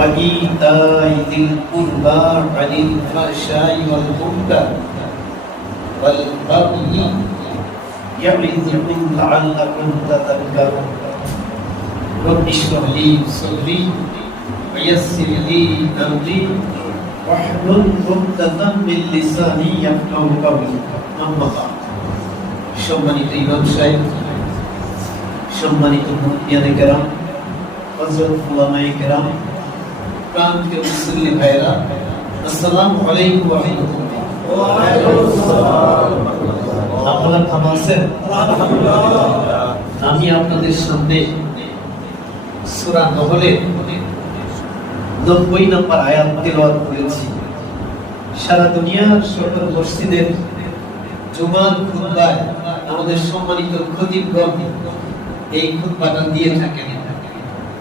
وإيتاء ذي القربى عن الفحشاء والمنكر والبغي يعظكم لعلكم تذكرون رب اشرح لي صدري ويسر لي أمري واحلل عقدة من لساني يفقهوا قولي أما بعد সম্মানিত ইমাম সাহেব, সম্মানিত মুফতিয়ানে কেরাম, হযরত উলামায়ে কেরাম, প্রান্তীয় মুসল্লি ভাইরা, আসসালামু আলাইকুম ওয়া রাহমাতুল্লাহ। ওয়া আলাইকুম আসসালাম। আপনারা ভালো আছেন? আলহামদুলিল্লাহ। আমি আপনাদের সামনে সূরা নহলের 90 নম্বর আয়াত তেলাওয়াত করেছি। সারা দুনিয়ার সকল মসজিদের জুমার খুতবায় আমাদের সম্মানিত খতিবগণ এই খুতবাটা দিয়ে থাকেন,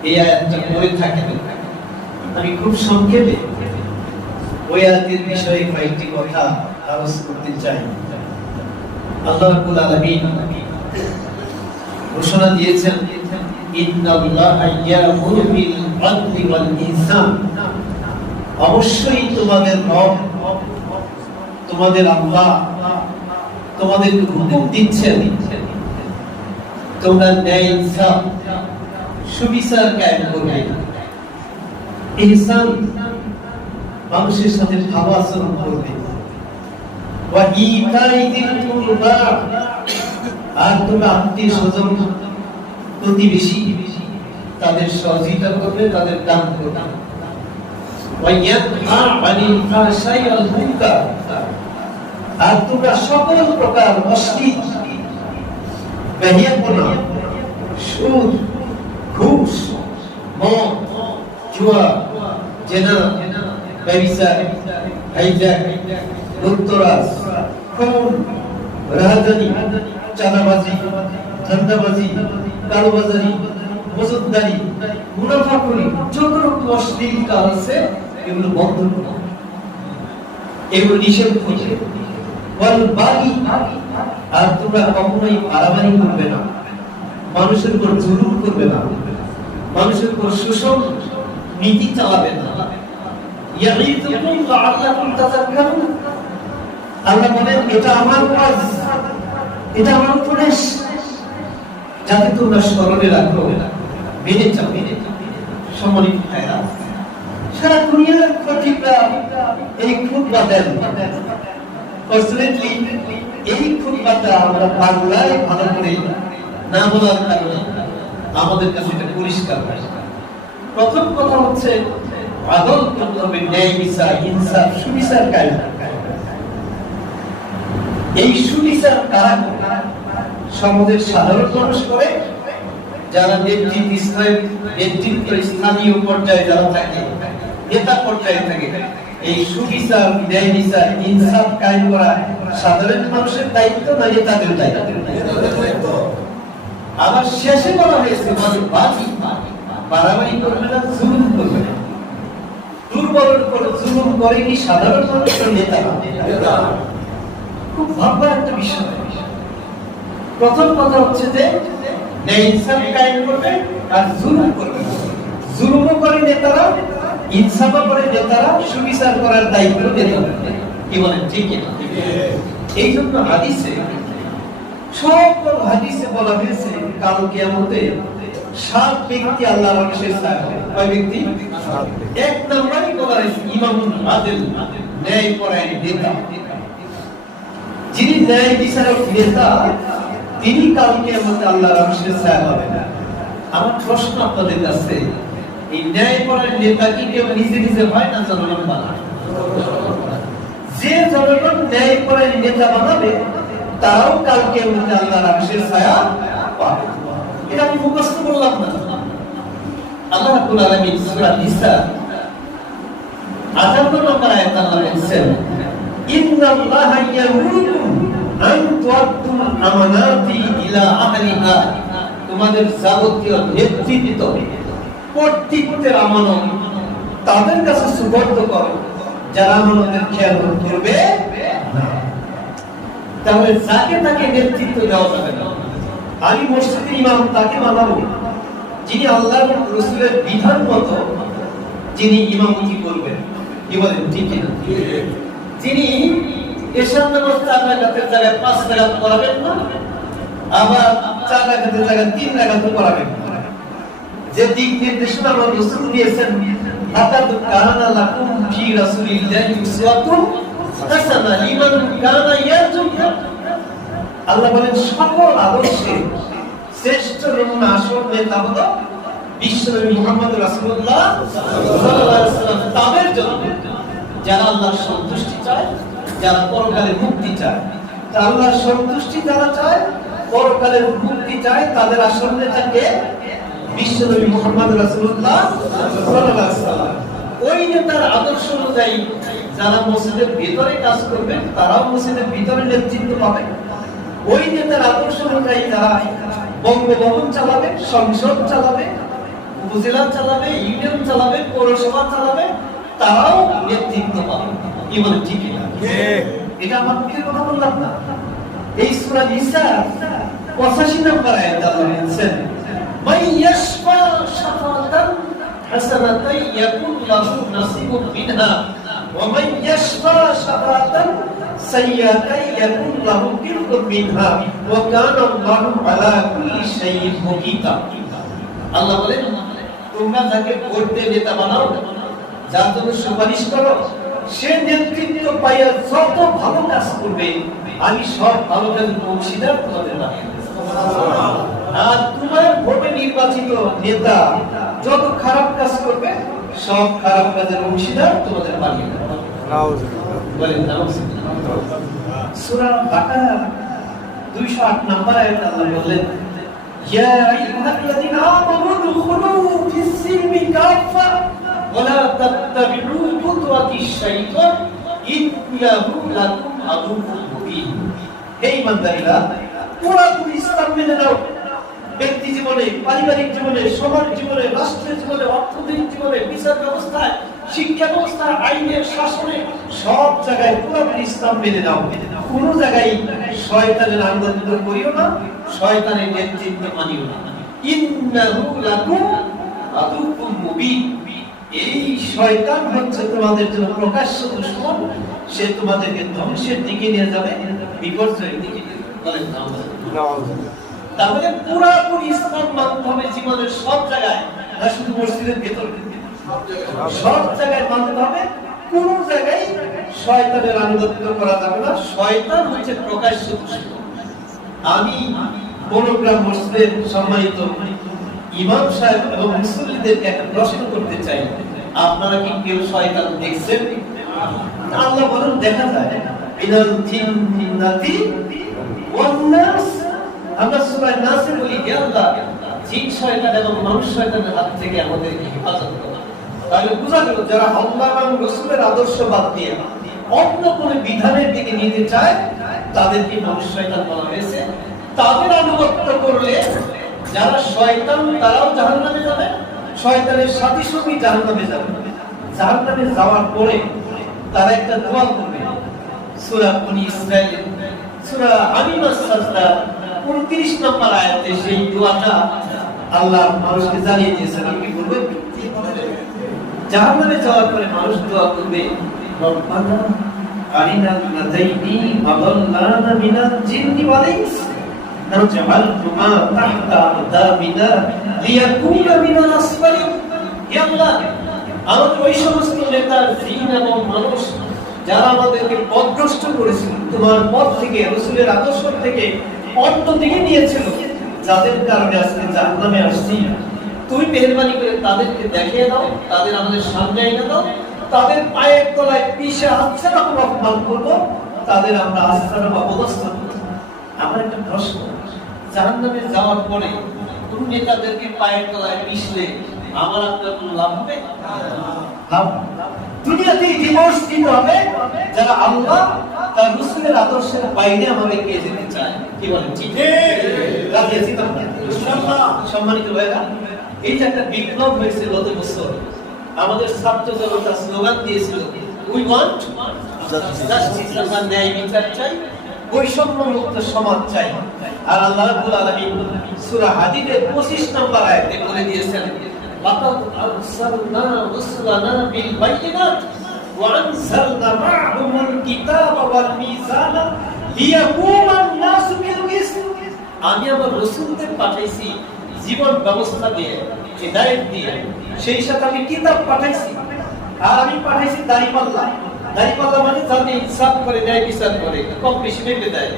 এই আয়াতটা পড়ে থাকেন। আমি খুব সংক্ষেপে ওই আয়াতের বিষয়ে কয়েকটি কথা আলোচনা করতে চাই। আল্লাহ রাব্বুল আলামিন ঘোষণা দিয়েছেন, ইন্নাল্লাহা ইয়া'মুরু বিল আদলি ওয়াল ইহসান। অবশ্যই তোমাদের রব, তোমাদের আল্লাহ তোমাদের হুকুম দিচ্ছেন তোমরা ন্যায় ইনসাফ সুবিচার কায়েম করবে, ইহসান মানুষের সাথে ভালো আচরণ করবে, ওয়া ইতাই যিল কুরবা আর তোমরা আত্মীয় স্বজন প্রতিবেশী তাদের সহযোগিতা করবে, তাদের দান করবে, ওয়া ইয়ানহা আনিল ফাহশাই ওয়াল মুনকার আর তোমরা সকল প্রকার অশ্লীল বেহিয়াপনা, সুদ, ঘুষ, মদ, জুয়া, জেনা, ব্যভিচার, হাইজ্যাক, লুটতরাজ, খুন, রাহাজানি, চাঁদাবাজি, ধান্দাবাজি, কালোবাজারি, মজুদদারি, মুনাফাখুরি, যত রকম অশ্লীল কাজ আছে এগুলো বন্ধ করো, এগুলো নিষেধ করবে। আর তোমরা কখনোই বাড়াবাড়ি করবে না, মানুষের উপর জুলুম করবে না, মানুষের উপর শোষণ নীতি চালাবে না। আল্লাহ বলেন এটা আমার কাজ, এটা আমার উপদেশ, যাতে তোমরা স্মরণে রাখো, মেনে চাও। সম্মানিত ভাইরা, সারা দুনিয়ার খতিবরা এই খুতবা দেন। ফরচুনেটলি এই খুতবাটা আমরা বাংলায় ভালো করে না বলার কারণে আমাদের কাছে এটা পরিষ্কার হয়। প্রথম কথা হচ্ছে আদল করতে হবে, ন্যায় বিচার, ইনসাফ, সুবিচার কায়েম। এই সুবিচার কারা করে? সমাজের সাধারণ মানুষ করে, যারা নেতৃত্ব স্থানীয় পর্যায়ে যারা থাকে, নেতা পর্যায়ে থাকে। এই সুবিচার, ন্যায় বিচার, ইনসাফ কায়েম করা সাধারণ মানুষের দায়িত্ব না নেতাদের দায়িত্ব। আবার শেষে বলা হয়েছে বাড়াবাড়ি করবে না, জুলুম করবে না। দুর্বলের উপর জুলুম করে কি সাধারণ মানুষের নেতা? খুব ভাববার একটা বিষয়। প্রথম কথা হচ্ছে যে ন্যায় ইনসাফ কায়েম করবে আর জুলুম করবে না। জুলুমও করে নেতারা, ইনসাফও করে নেতারা, সুবিচার করার দায়িত্ব নেতাদের। কি বলেন, ঠিক না? এই জন্য হাদিসে, সকল হাদিসে বলা হয়েছে কাল কিয়ামতে 7 ব্যক্তি আল্লাহর আরশে ছায়া হবে। কয় ব্যক্তি? 1 নম্বরই বলা হয়েছে ইমামুল আদিল, ন্যায়পরায়ণ নেতা। যিনি ন্যায় বিচারক নেতা, তিনি কাল কিয়ামতে আল্লাহর আরশে ছায়া হবেন। আমার প্রশ্ন আপনাদের কাছে, এই ন্যায়পরায়ণ নেতা কি কেউ নিজে নিজে হয় না জনগণ বানায়? যে জনগণ ন্যায়পরায়ণ নেতা বানাবে তারাও কাল কিয়ামতে আল্লাহর আরশের ছায়া পাবে। এটা আমি মুখস্থ করলাম না। আল্লাহ রাব্বুল আলামিন সূরা নিসা 58 নম্বর আয়াতে আল্লাহ বলেছেন, ইন্নাল্লাহা ইয়ামুরুকুম আন তুআদ্দুল আমানাতি ইলা আহলিহা। তোমাদের যাবতীয় নেতৃত্ব, কর্তৃত্বের আমানত তাদের কাছে সুপর্দ করো যারা আমানতের খেয়ানত করবে না। তাহলে যাকে তাকে নেতৃত্ব দেওয়া যাবে না। আমি মসজিদের ইমাম, তাকে মানাবো যিনি আল্লাহর রাসূলের বিধান মতো যিনি ইমামতি করবেন, কি বলেন ঠিক না? যিনি এশার নামাজ 4 রাকাতের জায়গায় 5 রাকাত পড়াবেন না, আবার 4 রাকাতের জায়গায় 3 রাকাত পড়াবেন না। যে দিক নির্দেশনা আমার রাসূল দিয়েছেন, লাকাদ কানা লাকুম ফি রাসূলিল্লাহি উসওয়াতুন হাসানাহ লিমান কানা ইয়ারজুল্লাহ। আল্লাহ বলেন সকল আদর্শে শ্রেষ্ঠ নমুনা আসল নেতা হলো বিশ্বনবী মুহাম্মদ রাসূলুল্লাহ সাল্লাল্লাহু আলাইহি ওয়াসাল্লাম। তাদের জন্য যারা আল্লাহর সন্তুষ্টি চায়, যারা পরকালে মুক্তি চায়, আল্লাহর সন্তুষ্টি যারা চায়, পরকালের মুক্তি চায়, তাদের আসল নেতাকে বিশ্বনবী মুহাম্মদ রাসূলুল্লাহ সাল্লাল্লাহু আলাইহি ওয়াসাল্লাম। ওই নেতার আদর্শ অনুযায়ী যারা মসজিদের ভিতরে কাজ করবে, তারাও মসজিদের ভিতরে নেতৃত্ব পাবে। ওই নেতার আদর্শ অনুযায়ী যারা বঙ্গভবন চালাবে, সংসদ চালাবে, উপজেলা চালাবে, ইউনিয়ন চালাবে, পৌরসভা চালাবে, তারাও নেতৃত্ব পাবে। কি বলে ঠিক না? এটা আমার মুখের কথা বললাম না। এই সূরা নিসা 85 নম্বর আয়াতে আল্লাহ বলেছেন, মান ইয়াশফা শাফাতান হাসানাতান ইয়াকুন লাহু নাসিবুন মিনহা ওয়া মান ইয়াশফা শাফাতান সাইয়্যাতান ইয়াকুন লাহু কিরকুন মিনহা ওয়া কানা আল্লাহু আলা কুল্লি শাইইন মুকিতা। আল্লাহ বলেন, তোমরা যাকে ভোট দিয়ে নেতা বানাও, যার জন্য সুপারিশ করো, সে নেতৃত্ব পাইয়া যত ভালো কাজ করবে, আমি সব ভালো কাজের অংশীদার তোমাদের বানিয়ে দেব। আর তোমার ভোটে নির্বাচিত নেতা যত খারাপ কাজ করবে, সব খারাপ কাজের অংশীদার তোমাদের বানিয়ে দেব। বলেন সূরা বাকারা 208 নম্বর আয়াতে আল্লাহ বললেন, ইয়া আইয়ুহাল্লাযীনা আমানু দুখুলু ফিস-সিলমি কাফা ওয়া লা তাত্তাবিউ খুতুওয়াতিশ শাইতান ইন্নাহু লাকুম আদুউউন মুবিন। হে ঈমানদাররা, পুরোপুরি ইসলাম মেনে নাও। ব্যক্তি জীবনে, পারিবারিক জীবনে, সমাজ জীবনে, রাষ্ট্রের জীবনে, অর্থনৈতিক জীবনে, বিচার ব্যবস্থায়, শিক্ষা ব্যবস্থায়, আইনের শাসনে, সব জায়গায় পুরোপুরি ইসলাম মেনে নাও। কোন জায়গায় শয়তানের আনুগত্য করিও না, শয়তানের নেতৃত্ব মানিও না। ইন্নাহু লাকুম আদুউউন মুবিন। এই শয়তান হচ্ছে তোমাদের জন্য প্রকাশ্য দুশমন। সে তোমাদেরকে ধ্বংসের দিকে নিয়ে যাবে, বিপর্যয়ের দিকে। বলেন তাহলে পুরোপুরি ইসলাম মানতে হবে জীবনের সব জায়গায়, না শুধু মসজিদের ভেতরে, সব জায়গায় মানতে হবে। কোন জায়গায় শয়তানের আনুগত্য করা যাবে না। শয়তান হচ্ছে প্রকাশ্য দুশমন। আমি বনগ্রাম মসজিদের সম্মানিত ইমাম সাহেব এবং মুসল্লিদেরকে একটা প্রশ্ন করতে চাই, আপনারা কি কেউ শয়তান দেখছেন? আল্লাহ বলেন দেখা যায়, মিনাল জিন্নাতি ওয়ান নাস। আমরা সূরা নাসে বলি, হে আল্লাহ, জিন শয়তান এবং মানুষ শয়তানের হাত থেকে আমাদেরকে হেফাজত করো। তাহলে বোঝা গেল, যারা আল্লাহ এবং রাসূলের আদর্শ বাদ দিয়ে অন্য কোন বিধানের দিকে নিতে চায়, তাদেরকে মানুষ শয়তান বলা হয়েছে। তাদের আনুগত্য করলে যারা শয়তান, তারাও জাহান্নামে যাবে, শয়তানের সাথী সঙ্গী জাহান্নামে যাবে। জাহান্নামে যাওয়ার পরে তারা একটা দোয়া করবে। সূরা বনী ইসরাঈল, সূরা আমিমাস সাজদা 29 নম্বর আয়াতে সেই দোয়াটা আল্লাহ মানুষকে জানিয়ে দিয়েছেন। আমি কি বলবো? জাহান্নামে যাওয়ার পরে মানুষ দোয়া করবে, রব্বানা আরিনা লাযাইনি আদাল্লানা মিনাল জিন্নি ওয়াল ইনস নাজআলহুমা তাহতা আদাবিনা লিয়াকুনা মিনাল আসফালিন। হে আল্লাহ, আমাদের ওই সমস্ত নেতা, জিন এবং মানুষ যারা আমাদেরকে পথভ্রষ্ট করেছিল, তোমার পথ থেকে, রাসূলের আদর্শ থেকে অন্য দিকে নিয়েছিল, যাদের কারণে আজকে জাহান্নামে আসছি, তুমি মেহেরবানি করে তাদেরকে দেখিয়ে দাও, তাদের আমাদের সামনে এনে দাও, তাদের পায়ের তলায় পিষে আচ্ছাদন অপমান করবো, তাদের আমরা আস্থার অবস্থান করব। আমার একটা প্রশ্ন, জাহান্নামে যাওয়ার পরে কোন নেতাদেরকে পায়ের তলায় পিষলে আমার আপনার কোনো লাভ হবে? লাভ দুনিয়াতে ডিভোর্স দিতে হবে যারা আল্লাহ তার রাসূলের আদর্শের বাইরে আমাদেরকে যেতে চায়। কি বলেন? ঠিক রাজি আছি তো ইনশাআল্লাহ। সম্মানিত ভাইরা, এই যে একটা বিপ্লব হয়েছে গত বছর, আমাদের ছাত্র জনতা স্লোগান দিয়েছিল, উই ওয়ান্ট জাস্টিস, আমরা ন্যায় বিচার চাই, বৈষম্য মুক্ত সমাজ চাই। আর আল্লাহ রাব্বুল আলামিন সূরা হাদীদের 25 নম্বর আয়াতে বলে দিয়েছেন, লাকাদ আরসালনা রাসূলানা বিল বাইয়িনাত ওয়া আনজালনা মা'হুমুল কিতাবা ওয়াল মিজানা লিয়াকুমান নাসু বিল কিসত। আমি আমার রাসূলদের পাঠাইছি জীবন ব্যবস্থা দিয়ে, হিদায়াত দিয়ে, সেই সাথে আমি কিতাব পাঠাইছি, আর আমি পাঠাইছি দাড়িপাল্লা। দাড়িপাল্লা মানে যাতে ইনসাফ করে, ন্যায় বিচার করে, কম বেশি মেপে দেয়।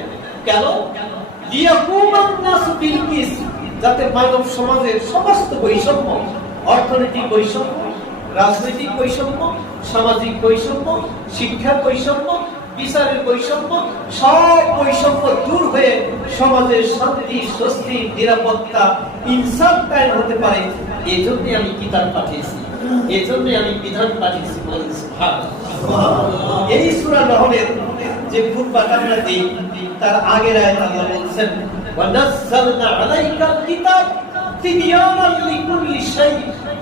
কেন? লিয়াকুমান নাসু বিল কিসত, যাতে মানব সমাজের সমস্ত বৈষম্য, অর্থনৈতিক বৈষম্য, রাজনৈতিক বৈষম্য, সামাজিক বৈষম্য, শিক্ষার বৈষম্য, বিচারের বৈষম্য, সব বৈষম্য দূর হয়ে সমাজের শান্তি, স্বস্তি, নিরাপত্তা, ইনসাফ কায়েম হতে পারে। এই জন্য আমি কিতাব পাঠিয়েছি, এই জন্য আমি বিধান পাঠিয়েছি। এই সূরা নহলের যে খুতবা আমরা দিই, তার আগের আয়াত আল্লাহ বলেছেন, ওয়া নাযালনা আলাইকাল কিতাব তিবয়ানান লিকুল্লি শাই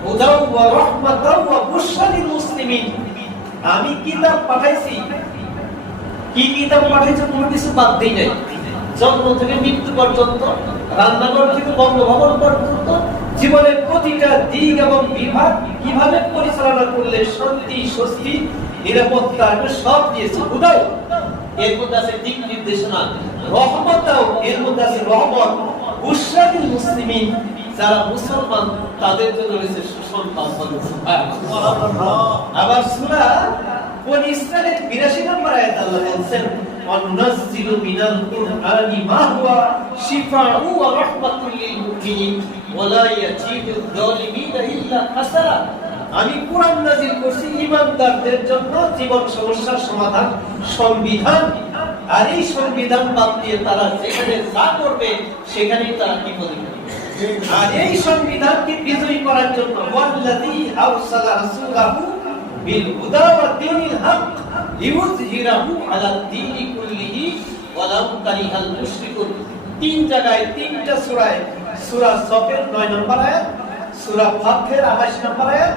হুদাও ওয়া রাহমাতাও ওয়া বুশরা লিল মুসলিমিন। আমি কিতাব পাঠাইছি। কি কিতাব পাঠাইছে? কোনো কিছু বাদ দেই নাই। জন্ম থেকে মৃত্যু পর্যন্ত, রান্নাঘর থেকে বঙ্গভবন পর্যন্ত, জীবনের প্রতিটা দিক এবং বিভাগ কিভাবে পরিচালনা করলে শান্তি, স্বস্তি, নিরাপত্তা সব দিয়েছে। হুদাও, এর মধ্যে আছে দিক নির্দেশনা, রহমতাও, এর মধ্যে আছে রহমত, বুশরা লিল মুসলিমিন, যারা মুসলমান তাদের জন্য রয়েছে সুসংবাদ। আবার সূরা বনী ইসরাঈলের 82 নম্বর আয়াত আল্লাহ বলেন, ওয়ানুনাজ্জিলু মিনাল কুরআনি মা হুয়া শিফাউ ওয়া রাহমাতুল লিল মুমিনিন ওয়া লা ইয়াজিদুল যালিমিনা ইল্লা খাসারা। আমি কুরআন নাযিল করছি ঈমানদারদের জন্য জীবন সমস্যার সমাধান, সংবিধান। আর এই সংবিধান বাদ দিয়ে তারা যেখানে যা করবে সেখানেই তারা বিপদে পড়বে। আর এই সংবিধানকে বিজয়ী করার জন্য ওয়াল্লাযী আরসালা রাসূলাহু বিল হুদা ওয়া দীনিল হক লিইয়ুযহিরাহু আলা দীনি কুল্লিহি ওয়া লাউ কারিহাল মুশরিকুন। তিন জায়গায়, তিনটা সূরায়, সূরা সফের 9 নম্বর আয়াত, সূরা ফাতহের 28 নম্বর আয়াত,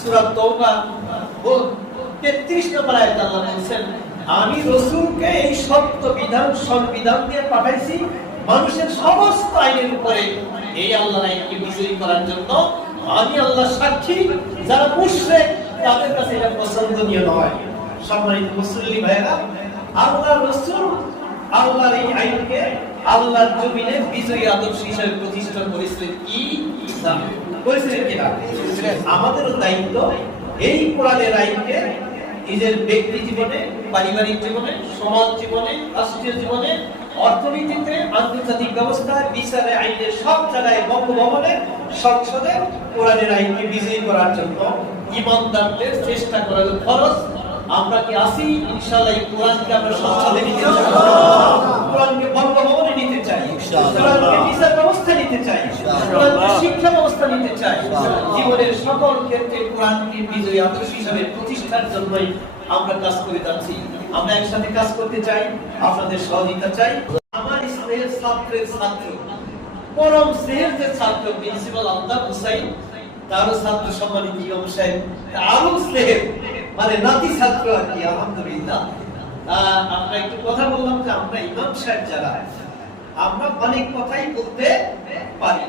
সূরা তাওবা 33 নম্বর আয়াত আল্লাহ বলেন, আমি রাসূলকে এই সত্য বিধান, সংবিধান দিয়ে পাঠাইছি মানুষের সমস্ত আইনের উপরে। এই আল্লাহর আইনকে বিজয়ী করার জন্য আমি আল্লাহ সাক্ষী, যারা মুশরিক তাদের কাছে এটা পছন্দনীয় নয়। সম্মানিত মুসলিম ভাইরা, আল্লাহর রাসূল আল্লাহর এই আইনকে আল্লাহর জমিনে বিজয়ী আদর্শ হিসেবে প্রতিষ্ঠা করেছিলেন। কি করেছিলেন কিনা? আমাদেরও দায়িত্ব এই কোরআনের আইনকে নিজের ব্যক্তি জীবনে, পারিবারিক জীবনে, সমাজ জীবনে, রাষ্ট্রীয় জীবনে, অর্থনীতিতে, আন্তর্জাতিক ব্যবস্থায়, বিচারে, আইনে, সব জায়গায়, বঙ্গভবনে, সংসদে কোরআনের আইনকে বিজয়ী করার জন্য ঈমানদারদের চেষ্টা করা ফরজ। আমরা কি আসি? ইনশাআল্লাহ এই কোরআনকে আমরা সংসদে নিতে চাই, কোরআনকে বঙ্গভবনে নিতে চাই, কোরআনকে বিচার ব্যবস্থা নিতে চাই, কোরআনকে শিক্ষা ব্যবস্থা নিতে চাই। জীবনের সকল ক্ষেত্রে কোরআনকে বিজয়ী আদর্শ হিসেবে প্রতিষ্ঠার জন্যই আমরা কাজ করে যাচ্ছি। আমরা একসাথে কাজ করতে চাই, আপনাদের সহযোগিতা চাই। আমার স্নেহের ছাত্রের ছাত্র, পরম স্নেহের যে ছাত্র প্রিন্সিপাল আলতাফ হুসাইন, তারও ছাত্র সম্মানিত ইমাম সাহেব, আরো স্নেহের মানে নাতি ছাত্র আর কি, আলহামদুলিল্লাহ। আমরা একটু কথা বললাম যে আমরা ইমাম সাহেব যারা, আমরা অনেক কথাই বলতে পারি,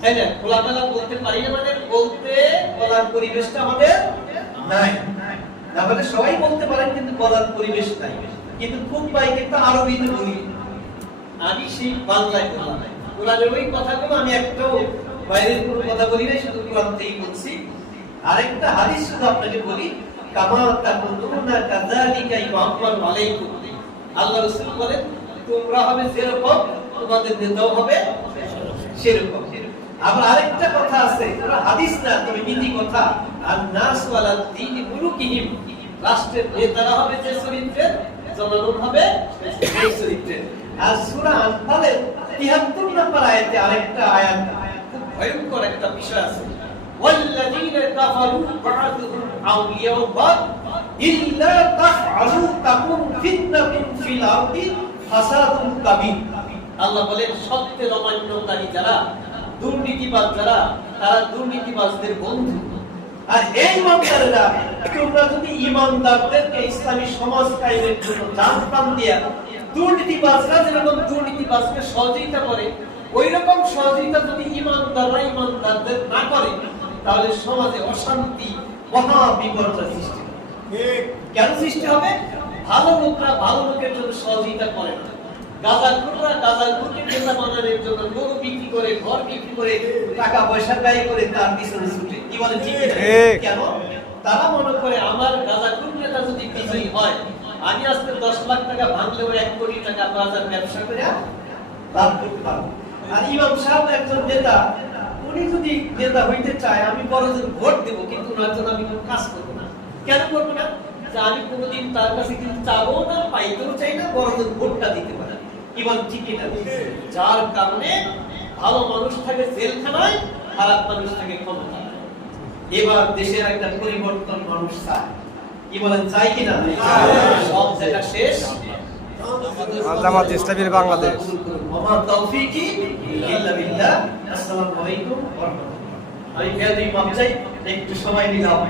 তাই না? খোলামেলা বলতে পারি না, মানে বলতে বলার পরিবেশটা আমাদের নাই। না বলে সবাই বলতে পারেন, কিন্তু বলার পরিবেশ নাই। কিন্তু খুব পাই কিন্তু আরবিতে বলি, আমি সেই বাংলায় বললাম। কোরআনের ওই কথাগুলো আমি একটাও বাইরের কোনো কথা বলি নাই, শুধু কোরআন থেকেই বলছি। আরেকটা হাদিস শুধু আপনাকে বলি, কামা তাকুনুনা কাযালিকা ইউআম্মারু আলাইকুম। আল্লাহ রাসূল বলেন, তোমরা হবে যেরকম, তোমাদের নেতাও হবে সেরকম। আবার আরেকটা কথা আছে, পুরো হাদিস না, তবে নীতি কথা, আন-নাসু আলা দীনি মুলুকিহিম। রাষ্ট্রের নেতারা হবে যে চরিত্রের, জনগণ হবে সেই চরিত্রের। আর সূরা আনফালের ৭৩ নম্বর আয়াতে আরেকটা আয়াত, খুব ভয়ঙ্কর একটা বিষয় আছে, ওয়াল্লাযীনা কাফারু বা'দুহুম আউলিয়াউ বা'দ ইল্লা তাফআলু তাকুন ফিতনাতুন ফিল আরদি ফাসাদুন কাবীর। আল্লাহ বলেন, সত্যের অমান্যকারী যারা, দুর্নীতিবাজ যারা, তারা দুর্নীতিবাজদের বন্ধু। আর এই ইমানদাররা, তোমরা যদি ইমানদারদেরকে ইসলামী সমাজ কায়েমের জন্য জান প্রাণ দিয়া, দুর্নীতিবাজরা যেরকম দুর্নীতিবাজকে সহযোগিতা করে, ওই রকম সহযোগিতা যদি ইমানদাররা ইমানদারদের না করে, তাহলে সমাজে অশান্তি, মহা বিপর্যয় সৃষ্টি হবে। কেন সৃষ্টি হবে? ভালো লোকরা ভালো লোকের জন্য সহযোগিতা করে না, গাঁজাখোররা গাঁজাখোরকে নেতা বানানোর জন্য গরু বিক্রি করে, ঘর বিক্রি করে, টাকা পয়সা ব্যয় করে তার পিছনে ছুটে। কি বলে ঠিক না? কেন? তারা মনে করে আমার গাঁজাখোর নেতা যদি বিজয়ী হয়, আমি আজকে 10 লাখ টাকা ভাঙলেও 1 কোটি টাকা বাজার ব্যবসা করে লাভ করতে পারবো। আর ইমাম সাহেব একজন নেতা, উনি যদি নেতা হইতে চায়, আমি বড়জন ভোট দেব, কিন্তু ওনার জন্য আমি কোনো কাজ করবো না। কেন করবো না? যে আমি কোনোদিন তার কাছে কিন্তু চাবো না, পাইতেও চাই না, বড়জন ভোটটা দিতে পারে। কি বলেন ঠিক না? যার কারণে ভালো মানুষ থাকে জেলখানায়, খারাপ মানুষ থাকে ক্ষমতায়। এবার দেশের একটা পরিবর্তন মানুষ চায়। কি বলেন চাই কিনা? সব জায়গা শেষ, জামাত ইসলামী বাংলাদেশ। আমার তৌফিকি ইল্লা বিল্লাহ। আসসালামু আলাইকুম ওয়া রাহমাতুল্লাহ। আমি খেয়াল মাপ চাই, একটু সময় নিলাম।